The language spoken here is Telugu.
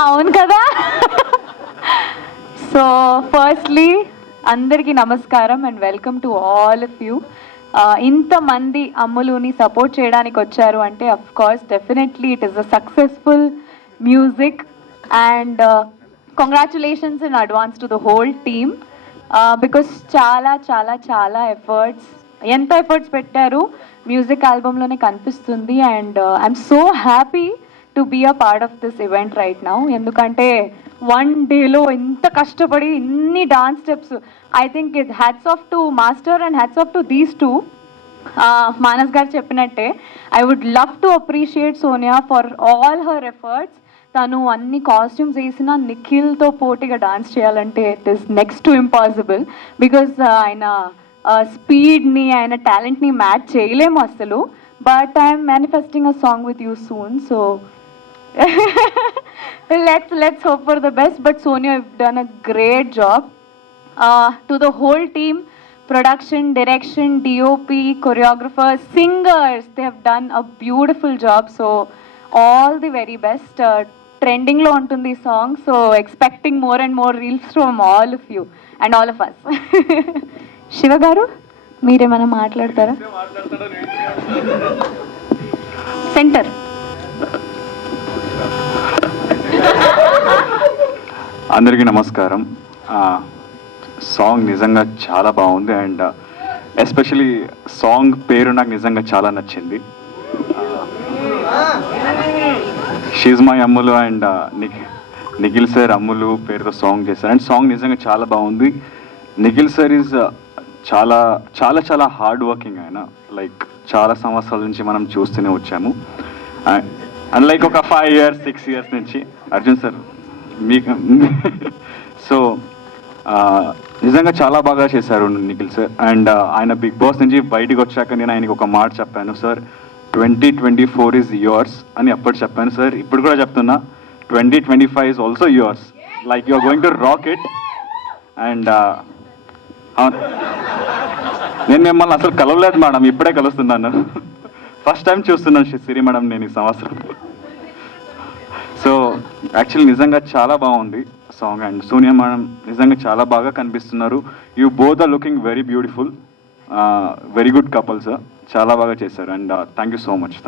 అవును కదా. సో ఫస్ట్లీ అందరికీ నమస్కారం and welcome to all of you. ఇంతమంది అమ్ములుని సపోర్ట్ చేయడానికి వచ్చారు అంటే of course definitely it is a successful music and congratulations in advance to the whole team because చాలా చాలా చాలా ఎంత ఎఫర్ట్స్ పెట్టారు మ్యూజిక్ ఆల్బమ్లోనే కనిపిస్తుంది. And I'm so happy to be a part of this event right now. ఎందుకంటే వన్ డేలో ఇంత కష్టపడి ఇన్ని dance steps, I think it hats off to master and hats off to these two. Manas గారు చెప్పినట్టే I would love to appreciate Sonia for all her efforts. తను అన్ని కాస్ట్యూమ్స్ వేసిన నిఖిల్తో పోటీగా డాన్స్ చేయాలంటే it is next to impossible because ఆయన స్పీడ్ని ఆయన టాలెంట్ని మ్యాచ్ చేయలేము అసలు. But I'm manifesting a song with you soon. So let's hope for the best. But Sonia, you've done a great job. To the whole team, production, direction, DOP, choreographers, singers, they have done a beautiful job. So all the very best. Trending lo untundi song, so expecting more and more reels from all of you and all of us. Shiva గారు మీరేమైనా మాట్లాడతారా? సెంటర్. అందరికీ నమస్కారం. సాంగ్ నిజంగా చాలా బాగుంది అండ్ ఎస్పెషలీ సాంగ్ పేరు నాకు నిజంగా చాలా నచ్చింది. She's my Ammulu and Nikhil sir Ammulu పేరుతో సాంగ్ చేశారు అండ్ సాంగ్ నిజంగా చాలా బాగుంది. నిఖిల్ సార్ ఈజ్ చాలా చాలా చాలా హార్డ్ వర్కింగ్. ఆయన లైక్ చాలా సంవత్సరాల నుంచి మనం చూస్తూనే వచ్చాము అండ్ లైక్ ఒక 5 years 6 years నుంచి అర్జున్ సార్ మీకు సో నిజంగా చాలా బాగా చేశారు నిఖిల్ సార్. అండ్ ఆయన బిగ్ బాస్ నుంచి బయటికి వచ్చాక నేను ఆయనకి ఒక మాట చెప్పాను, సార్ 2024 ఈజ్ యువర్స్ అని అప్పుడు చెప్పాను సార్. ఇప్పుడు కూడా చెప్తున్నా 2025 is also yours. Like you are going to rock it. And నేను మిమ్మల్ని అసలు కలవలేదు మేడం, ఇప్పుడే కలుస్తున్నాను. ఫస్ట్ టైం చూస్తున్నాను సిరి మేడం నేను ఈ సంవత్సరం. సో యాక్చువల్లీ నిజంగా చాలా బాగుంది సాంగ్ అండ్ సోనియా మేడం నిజంగా చాలా బాగా కనిపిస్తున్నారు. You both are looking very beautiful, very good couple sir. చాలా బాగా చేశారు and thank you so much.